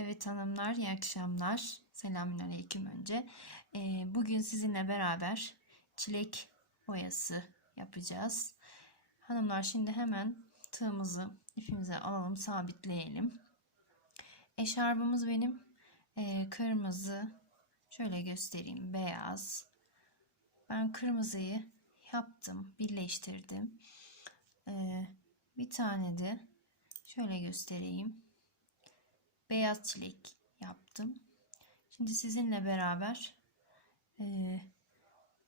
Evet hanımlar, iyi akşamlar. Selamünaleyküm önce. Ee, bugün sizinle beraber çilek boyası yapacağız. Hanımlar şimdi hemen tığımızı ipimize alalım, sabitleyelim. Eşarbımız benim ee, kırmızı. Şöyle göstereyim, beyaz. Ben kırmızıyı yaptım, birleştirdim. Ee, bir tane de şöyle göstereyim beyaz çilek yaptım. Şimdi sizinle beraber e,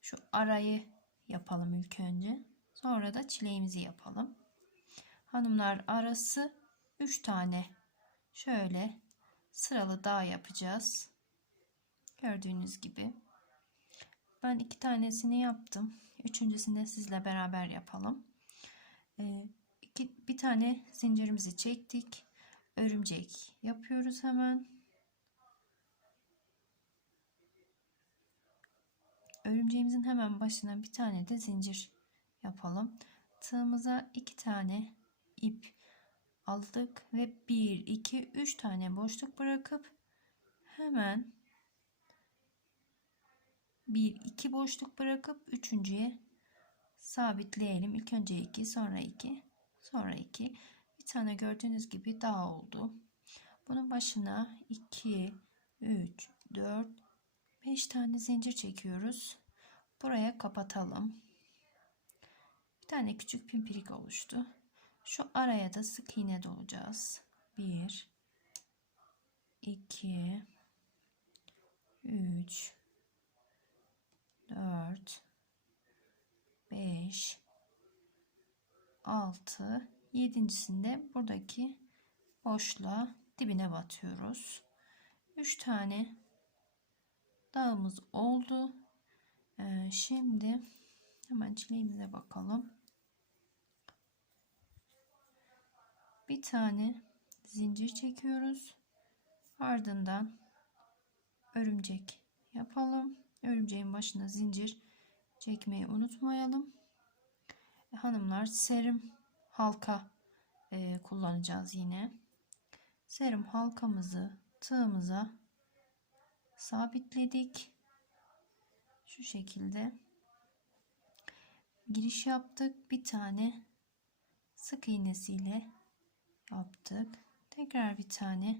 şu arayı yapalım ilk önce. Sonra da çileğimizi yapalım. Hanımlar arası 3 tane şöyle sıralı dağ yapacağız. Gördüğünüz gibi. Ben iki tanesini yaptım. Üçüncüsünü de sizle beraber yapalım. E, iki, bir tane zincirimizi çektik örümcek yapıyoruz hemen. Örümceğimizin hemen başına bir tane de zincir yapalım. Tığımıza iki tane ip aldık ve 1 2 3 tane boşluk bırakıp hemen 1 2 boşluk bırakıp üçüncüye sabitleyelim. İlk önce 2 sonra 2 sonra 2 bir tane gördüğünüz gibi dağ oldu. Bunun başına 2, 3, 4, 5 tane zincir çekiyoruz. Buraya kapatalım. Bir tane küçük pimpirik oluştu. Şu araya da sık iğne dolacağız. 1 2 3 4 5 6 Yedincisinde buradaki boşluğa dibine batıyoruz. 3 tane dağımız oldu. Ee, şimdi hemen çileğimize bakalım. Bir tane zincir çekiyoruz. Ardından örümcek yapalım. Örümceğin başına zincir çekmeyi unutmayalım. Hanımlar serim halka e, kullanacağız yine. Serum halkamızı tığımıza sabitledik. Şu şekilde giriş yaptık. Bir tane sık iğnesiyle yaptık. Tekrar bir tane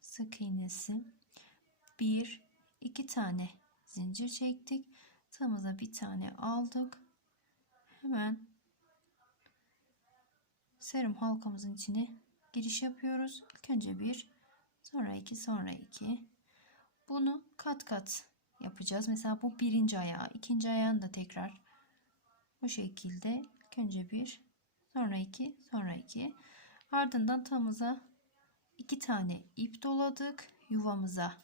sık iğnesi. Bir, iki tane zincir çektik. Tığımıza bir tane aldık. Hemen serum halkamızın içine giriş yapıyoruz. İlk önce bir, sonra iki, sonra iki. Bunu kat kat yapacağız. Mesela bu birinci ayağı, ikinci ayağını da tekrar bu şekilde ilk önce bir, sonra iki, sonra iki. Ardından tamıza iki tane ip doladık. Yuvamıza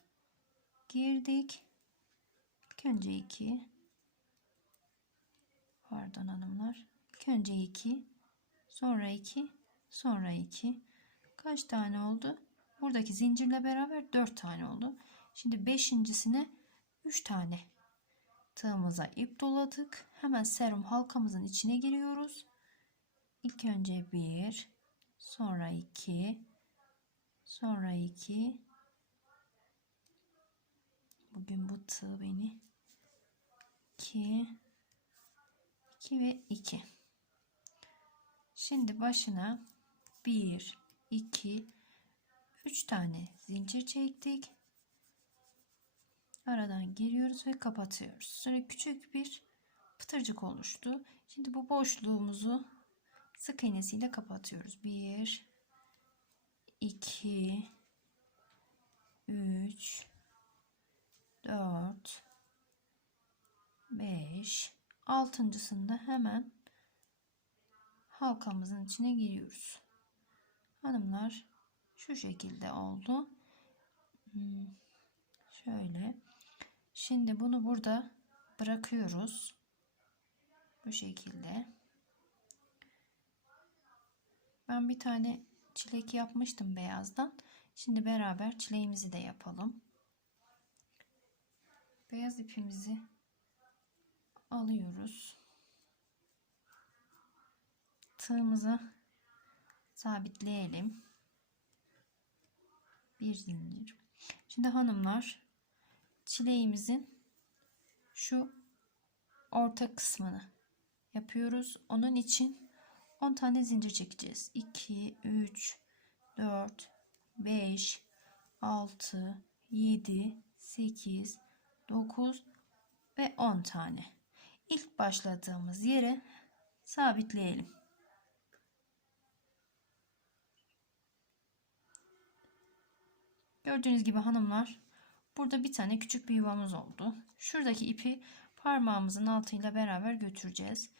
girdik. İlk önce iki. Pardon hanımlar. İlk önce iki, sonra 2 sonra 2 kaç tane oldu? Buradaki zincirle beraber 4 tane oldu. Şimdi beşincisine 3 tane. Tığımıza ip doladık. Hemen serum halkamızın içine giriyoruz. İlk önce 1 sonra 2 sonra 2 bugün bu tığ beni 2 2 ve 2 Şimdi başına 1, 2, 3 tane zincir çektik. Aradan giriyoruz ve kapatıyoruz. Sonra küçük bir pıtırcık oluştu. Şimdi bu boşluğumuzu sık iğnesiyle kapatıyoruz. 1, 2, 3, 4, 5, altıncısında hemen halkamızın içine giriyoruz. Hanımlar şu şekilde oldu. Hmm, şöyle. Şimdi bunu burada bırakıyoruz. Bu şekilde. Ben bir tane çilek yapmıştım beyazdan. Şimdi beraber çileğimizi de yapalım. Beyaz ipimizi alıyoruz tığımızı sabitleyelim. bir zincir. Şimdi hanımlar çileğimizin şu orta kısmını yapıyoruz. Onun için 10 tane zincir çekeceğiz. 2, 3, 4, 5, 6, 7, 8, 9 ve 10 tane. İlk başladığımız yere sabitleyelim. Gördüğünüz gibi hanımlar burada bir tane küçük bir yuvamız oldu. Şuradaki ipi parmağımızın altıyla beraber götüreceğiz.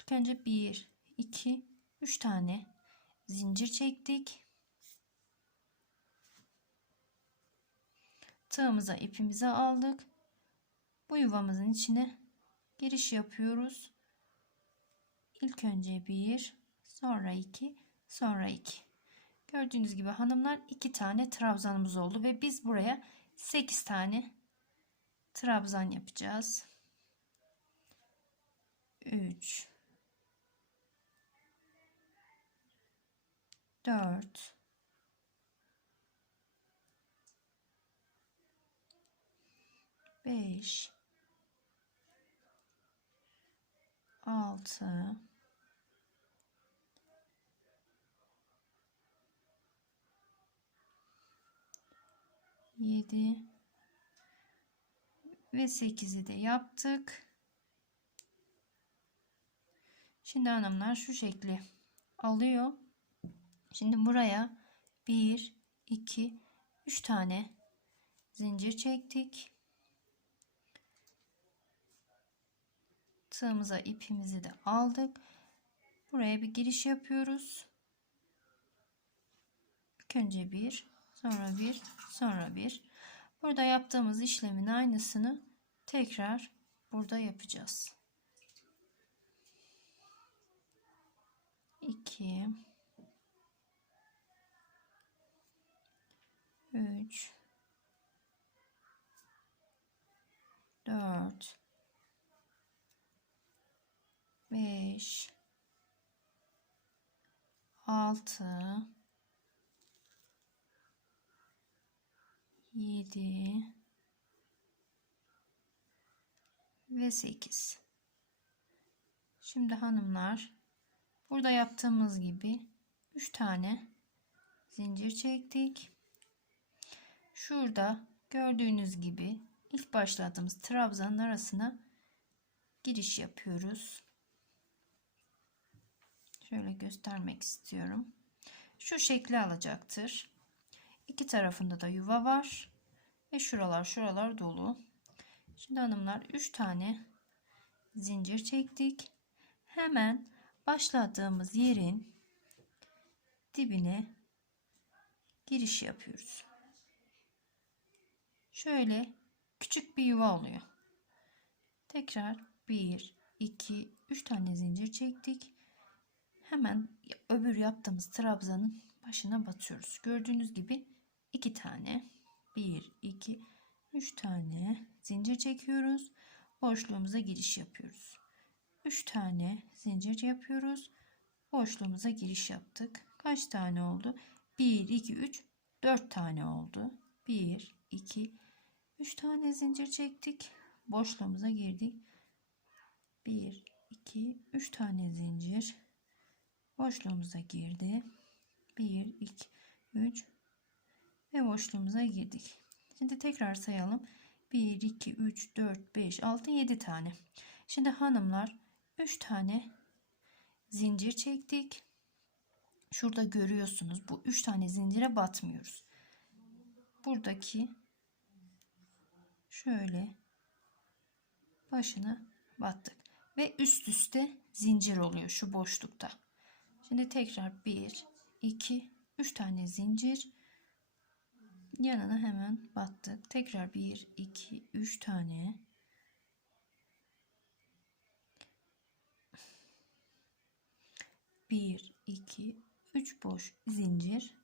İlk önce 1, 2, 3 tane zincir çektik. Tığımıza ipimizi aldık. Bu yuvamızın içine giriş yapıyoruz. İlk önce 1, sonra 2, sonra 2. Gördüğünüz gibi hanımlar 2 tane trabzanımız oldu ve biz buraya 8 tane trabzan yapacağız. 3 4 5 6 7 ve 8'i de yaptık. Şimdi hanımlar şu şekli alıyor. Şimdi buraya 1 2 3 tane zincir çektik. Tığımıza ipimizi de aldık. Buraya bir giriş yapıyoruz. İlk önce bir, sonra bir, sonra bir. Burada yaptığımız işlemin aynısını tekrar burada yapacağız. 2 3 4 5 6 7 ve 8 şimdi hanımlar burada yaptığımız gibi 3 tane zincir çektik. Şurada gördüğünüz gibi ilk başladığımız trabzanın arasına giriş yapıyoruz. Şöyle göstermek istiyorum. Şu şekli alacaktır İki tarafında da yuva var. Ve şuralar şuralar dolu. Şimdi hanımlar 3 tane zincir çektik. Hemen başladığımız yerin dibine giriş yapıyoruz. Şöyle küçük bir yuva oluyor. Tekrar 1 2 3 tane zincir çektik. Hemen öbür yaptığımız trabzanın başına batıyoruz. Gördüğünüz gibi 2 tane. 1 2 3 tane zincir çekiyoruz. Boşluğumuza giriş yapıyoruz. 3 tane zincir yapıyoruz. Boşluğumuza giriş yaptık. Kaç tane oldu? 1 2 3 4 tane oldu. 1 2 3 tane zincir çektik. Boşluğumuza girdik. 1 2 3 tane zincir. Boşluğumuza girdi. 1 2 3 ve boşluğumuza girdik. Şimdi tekrar sayalım. 1, 2, 3, 4, 5, 6, 7 tane. Şimdi hanımlar 3 tane zincir çektik. Şurada görüyorsunuz bu 3 tane zincire batmıyoruz. Buradaki şöyle başına battık. Ve üst üste zincir oluyor şu boşlukta. Şimdi tekrar 1, 2, 3 tane zincir yanına hemen battık. Tekrar 1, 2, 3 tane. Bir, iki, üç boş zincir.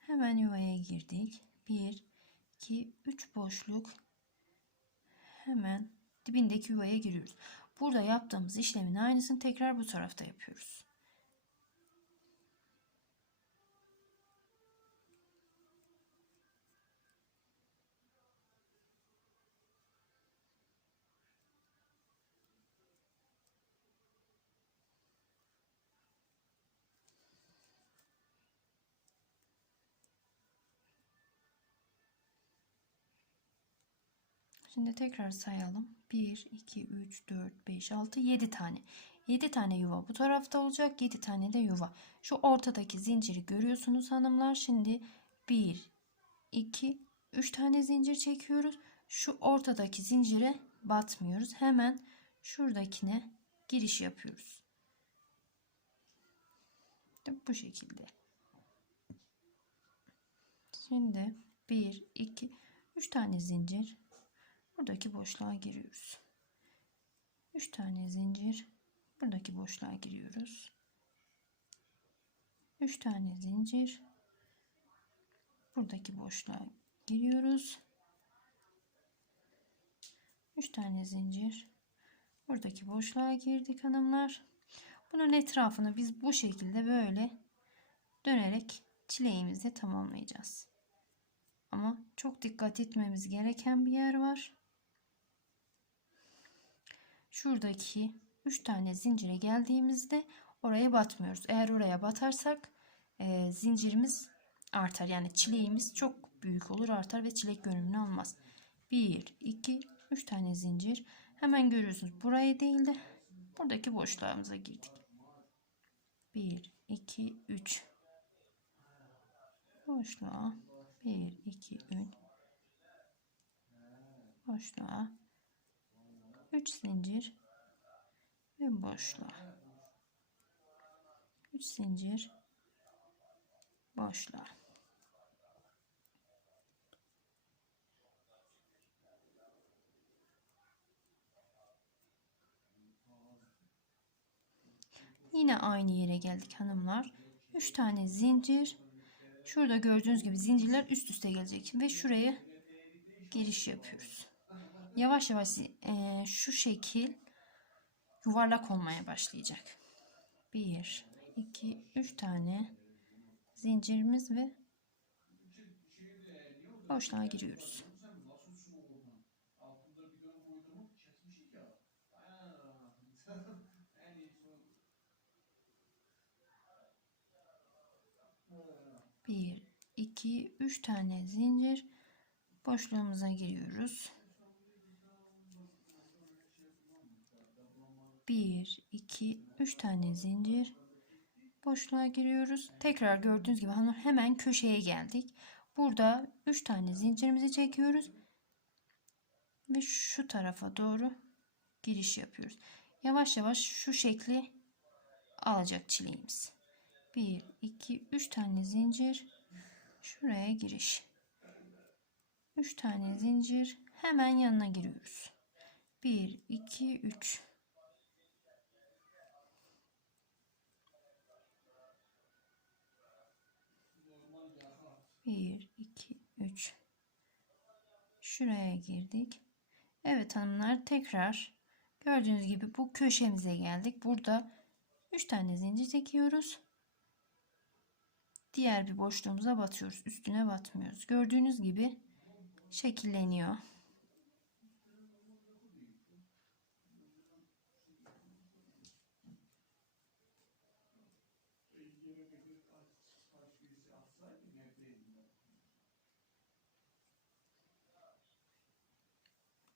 Hemen yuvaya girdik. Bir, iki, üç boşluk. Hemen dibindeki yuvaya giriyoruz. Burada yaptığımız işlemin aynısını tekrar bu tarafta yapıyoruz. Şimdi tekrar sayalım. 1, 2, 3, 4, 5, 6, 7 tane. 7 tane yuva bu tarafta olacak. 7 tane de yuva. Şu ortadaki zinciri görüyorsunuz hanımlar. Şimdi 1, 2, 3 tane zincir çekiyoruz. Şu ortadaki zincire batmıyoruz. Hemen şuradakine giriş yapıyoruz. Bu şekilde. Şimdi 1, 2, 3 tane zincir. Buradaki boşluğa giriyoruz. 3 tane zincir. Buradaki boşluğa giriyoruz. 3 tane zincir. Buradaki boşluğa giriyoruz. 3 tane zincir. Buradaki boşluğa girdik hanımlar. Bunun etrafını biz bu şekilde böyle dönerek çileğimizi tamamlayacağız. Ama çok dikkat etmemiz gereken bir yer var. Şuradaki 3 tane zincire geldiğimizde oraya batmıyoruz. Eğer oraya batarsak e, zincirimiz artar. Yani çileğimiz çok büyük olur artar ve çilek görünümlü olmaz. 1, 2, 3 tane zincir. Hemen görüyorsunuz. Buraya değil de buradaki boşluğumuza girdik. 1, 2, 3. Boşluğa 1, 2, 3. Boşluğa 3 zincir ve boşluğa. 3 zincir boşluğa. Yine aynı yere geldik hanımlar. 3 tane zincir. Şurada gördüğünüz gibi zincirler üst üste gelecek ve şuraya giriş yapıyoruz. Yavaş yavaş e, şu şekil yuvarlak olmaya başlayacak. 1 2 3 tane zincirimiz ve boşluğa giriyoruz. Bir, iki, üç tane zincir boşluğumuza giriyoruz. 1 2 3 tane zincir boşluğa giriyoruz. Tekrar gördüğünüz gibi hanım hemen köşeye geldik. Burada 3 tane zincirimizi çekiyoruz ve şu tarafa doğru giriş yapıyoruz. Yavaş yavaş şu şekli alacak çileğimiz. 1 2 3 tane zincir şuraya giriş. 3 tane zincir hemen yanına giriyoruz. 1 2 3 1 2 3 şuraya girdik. Evet hanımlar tekrar gördüğünüz gibi bu köşemize geldik. Burada 3 tane zincir çekiyoruz. Diğer bir boşluğumuza batıyoruz. Üstüne batmıyoruz. Gördüğünüz gibi şekilleniyor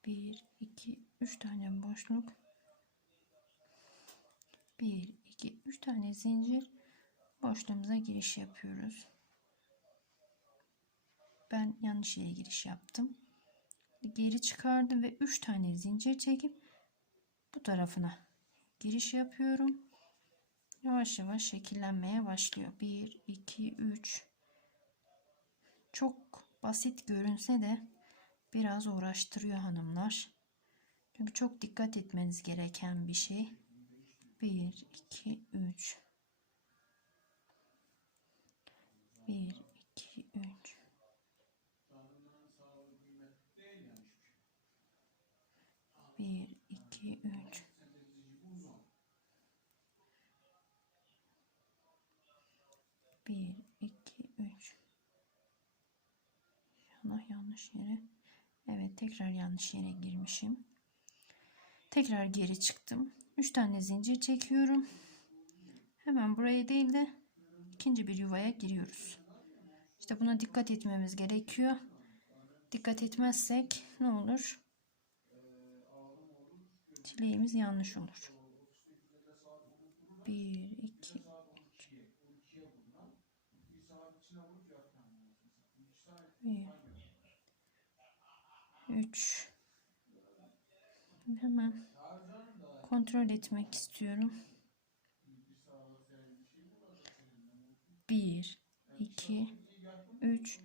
bir iki üç tane boşluk. Bir iki üç tane zincir. Boşluğumuza giriş yapıyoruz. Ben yanlış yere giriş yaptım. Geri çıkardım ve üç tane zincir çekip bu tarafına giriş yapıyorum. Yavaş yavaş şekillenmeye başlıyor. 1 2 3 çok basit görünse de biraz uğraştırıyor hanımlar. Çünkü çok dikkat etmeniz gereken bir şey. 1, 2, 3. 1, 2, 3. Bir, iki, üç. Bir, iki, üç. İnşallah yanlış yere. Evet tekrar yanlış yere girmişim. Tekrar geri çıktım. 3 tane zincir çekiyorum. Hemen buraya değil de ikinci bir yuvaya giriyoruz. İşte buna dikkat etmemiz gerekiyor. Dikkat etmezsek ne olur? çileğimiz yanlış olur. 1 2 1 3 Hemen kontrol etmek istiyorum. 1 2 3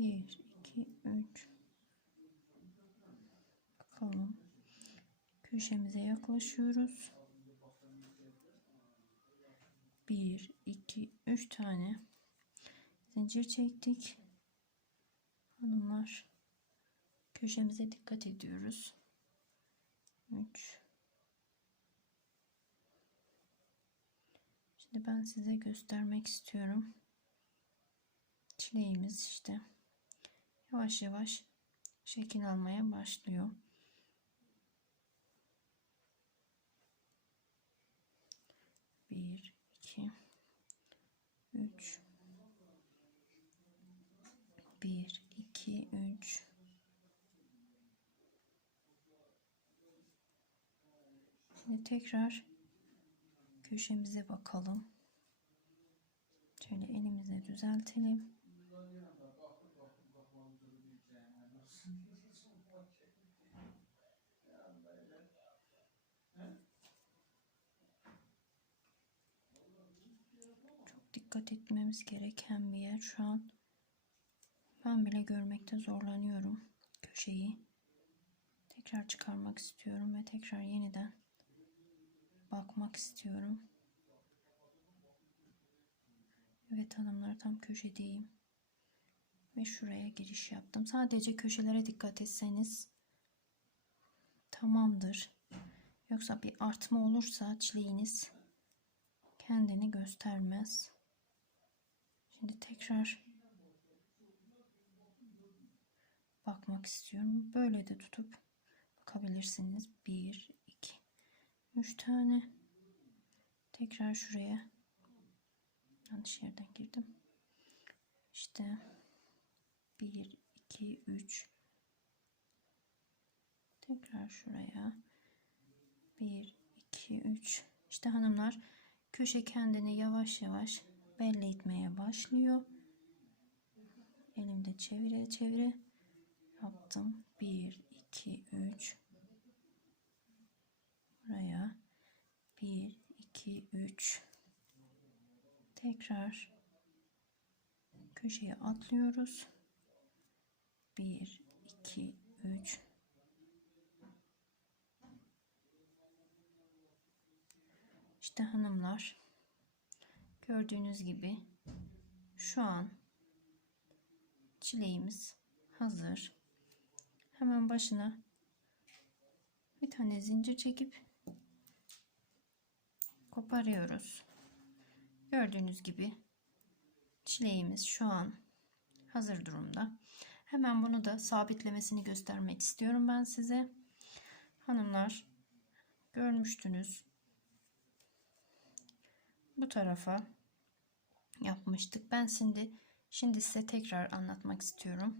1 2 3 bakalım. Köşemize yaklaşıyoruz. 1 2 3 tane zincir çektik. Hanımlar köşemize dikkat ediyoruz. 3 Şimdi ben size göstermek istiyorum. Çileğimiz işte yavaş yavaş şekil almaya başlıyor. Bir, iki, üç, bir, iki, üç. Şimdi tekrar köşemize bakalım. Şöyle elimize düzeltelim. Çok dikkat etmemiz gereken bir yer şu an. Ben bile görmekte zorlanıyorum köşeyi. Tekrar çıkarmak istiyorum ve tekrar yeniden bakmak istiyorum. Evet hanımlar tam köşedeyim. Ve şuraya giriş yaptım. Sadece köşelere dikkat etseniz tamamdır. Yoksa bir artma olursa çileğiniz kendini göstermez. Şimdi tekrar bakmak istiyorum. Böyle de tutup bakabilirsiniz. 1 2 3 tane. Tekrar şuraya yanlış yerden girdim. İşte 1 2 3 tekrar şuraya 1 2 3 işte hanımlar köşe kendini yavaş yavaş belli etmeye başlıyor. Elimde çevire çevire yaptım. 1 2 3 buraya 1 2 3 tekrar köşeye atlıyoruz. 1 2 3 İşte hanımlar gördüğünüz gibi şu an çileğimiz hazır. Hemen başına bir tane zincir çekip koparıyoruz. Gördüğünüz gibi çileğimiz şu an hazır durumda. Hemen bunu da sabitlemesini göstermek istiyorum ben size. Hanımlar görmüştünüz. Bu tarafa yapmıştık. Ben şimdi şimdi size tekrar anlatmak istiyorum.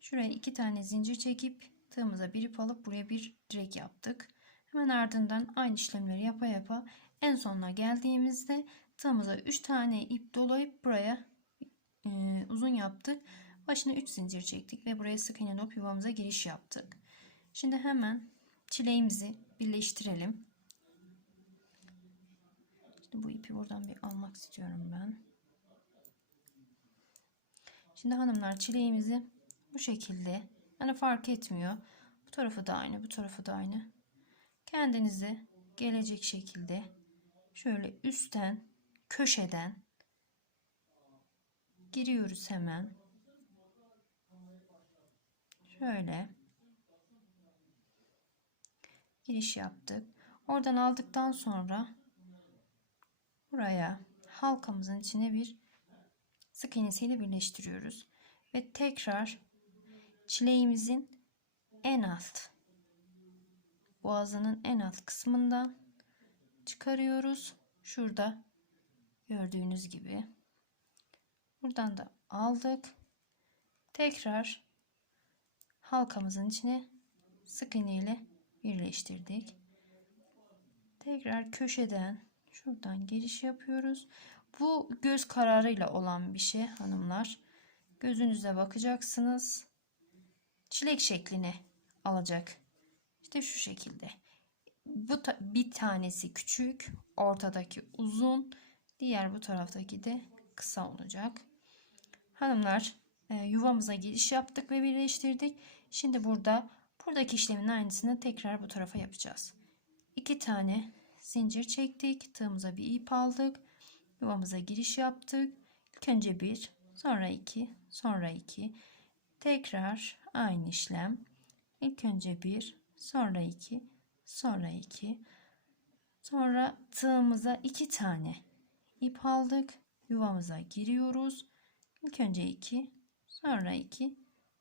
Şuraya iki tane zincir çekip tığımıza bir ip alıp buraya bir direk yaptık. Hemen ardından aynı işlemleri yapa yapa en sonuna geldiğimizde tığımıza 3 tane ip dolayıp buraya e, uzun yaptık. Başına 3 zincir çektik ve buraya sık iğne dolup yuvamıza giriş yaptık. Şimdi hemen çileğimizi birleştirelim. Şimdi bu ipi buradan bir almak istiyorum ben. Şimdi hanımlar çileğimizi bu şekilde yani fark etmiyor. Bu tarafı da aynı, bu tarafı da aynı. Kendinize gelecek şekilde şöyle üstten köşeden giriyoruz hemen. Şöyle giriş yaptık. Oradan aldıktan sonra buraya halkamızın içine bir sık iğnesiyle birleştiriyoruz. Ve tekrar çileğimizin en alt boğazının en alt kısmından çıkarıyoruz. Şurada gördüğünüz gibi. Buradan da aldık. Tekrar halkamızın içine sık iğne ile birleştirdik. Tekrar köşeden şuradan giriş yapıyoruz. Bu göz kararıyla olan bir şey hanımlar. Gözünüze bakacaksınız. Çilek şeklini alacak. İşte şu şekilde. Bu ta bir tanesi küçük, ortadaki uzun, diğer bu taraftaki de kısa olacak. Hanımlar e, yuvamıza giriş yaptık ve birleştirdik. Şimdi burada buradaki işlemin aynısını tekrar bu tarafa yapacağız. İki tane zincir çektik. Tığımıza bir ip aldık. Yuvamıza giriş yaptık. İlk önce bir, sonra iki, sonra iki. Tekrar aynı işlem. İlk önce bir, sonra iki, sonra iki. Sonra tığımıza iki tane ip aldık. Yuvamıza giriyoruz. İlk önce iki, sonra iki,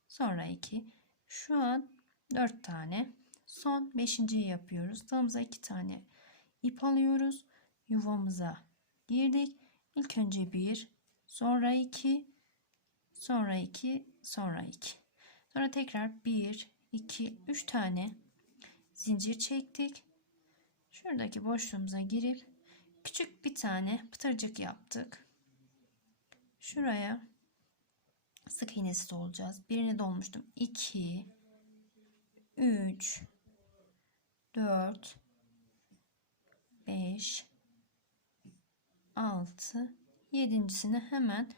sonra iki. Şu an dört tane. Son beşinciyi yapıyoruz. Tığımıza iki tane ip alıyoruz. Yuvamıza girdik. İlk önce bir, sonra iki, sonra iki, sonra iki. Sonra tekrar bir, iki, üç tane zincir çektik. Şuradaki boşluğumuza girip küçük bir tane pıtırcık yaptık. Şuraya sık iğnesi dolacağız. Birini dolmuştum. 2 3 4 5 6 yedincisini hemen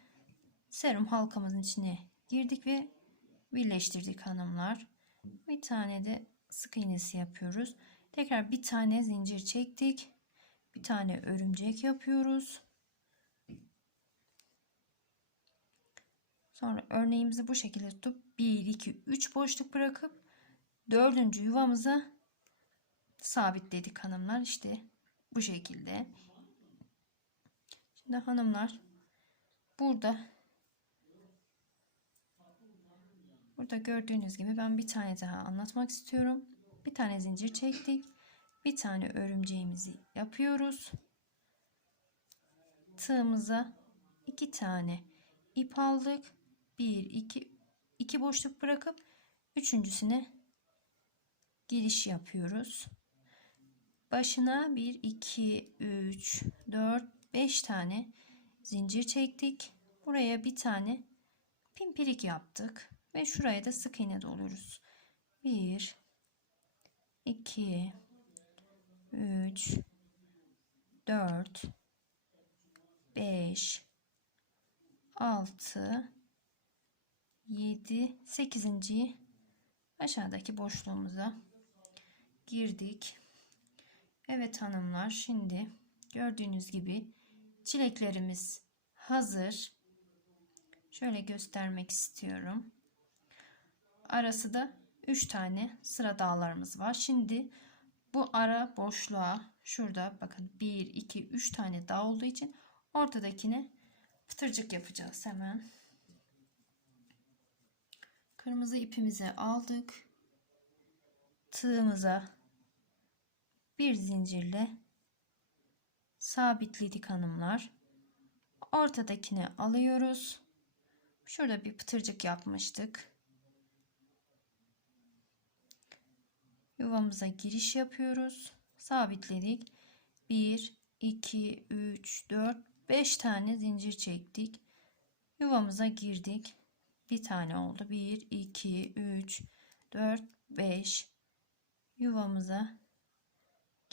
serum halkamızın içine girdik ve birleştirdik hanımlar. Bir tane de sık iğnesi yapıyoruz. Tekrar bir tane zincir çektik. Bir tane örümcek yapıyoruz. Sonra örneğimizi bu şekilde tutup 1 2 3 boşluk bırakıp dördüncü yuvamıza sabitledik hanımlar. İşte bu şekilde. Şimdi hanımlar burada burada gördüğünüz gibi ben bir tane daha anlatmak istiyorum. Bir tane zincir çektik. Bir tane örümceğimizi yapıyoruz. Tığımıza iki tane ip aldık. 1 2 2 boşluk bırakıp üçüncüsüne giriş yapıyoruz. Başına 1 2 3 4 5 tane zincir çektik. Buraya bir tane pimpirik yaptık ve şuraya da sık iğne doluyoruz. 1 2 3 4 5 6 7 8. aşağıdaki boşluğumuza girdik. Evet hanımlar şimdi gördüğünüz gibi çileklerimiz hazır. Şöyle göstermek istiyorum. Arası da 3 tane sıra dağlarımız var. Şimdi bu ara boşluğa şurada bakın 1 2 3 tane dağ olduğu için ortadakine pıtırcık yapacağız hemen. Kırmızı ipimizi aldık. Tığımıza bir zincirle sabitledik hanımlar. Ortadakini alıyoruz. Şurada bir pıtırcık yapmıştık. Yuvamıza giriş yapıyoruz. Sabitledik. 1 2 3 4 5 tane zincir çektik. Yuvamıza girdik bir tane oldu. 1, 2, 3, 4, 5 yuvamıza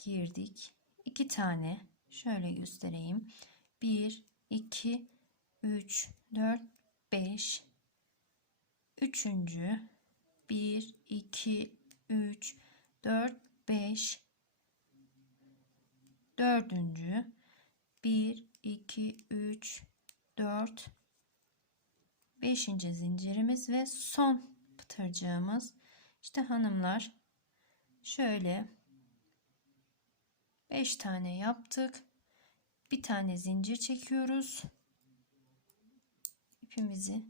girdik. 2 tane şöyle göstereyim. 1, 2, 3, 4, 5 Üçüncü 1, 2, 3, 4, 5 Dördüncü 1, 2, 3, 4 5. zincirimiz ve son pıtırcığımız. İşte hanımlar şöyle 5 tane yaptık. Bir tane zincir çekiyoruz. ipimizi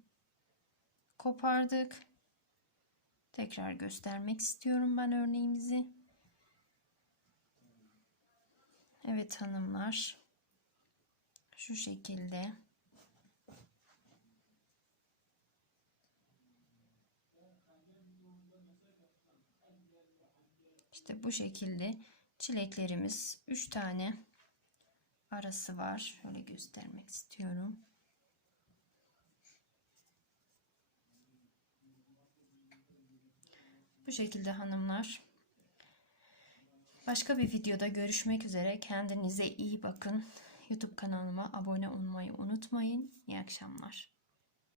kopardık. Tekrar göstermek istiyorum ben örneğimizi. Evet hanımlar. Şu şekilde. İşte bu şekilde çileklerimiz 3 tane arası var. Şöyle göstermek istiyorum. Bu şekilde hanımlar. Başka bir videoda görüşmek üzere. Kendinize iyi bakın. YouTube kanalıma abone olmayı unutmayın. İyi akşamlar.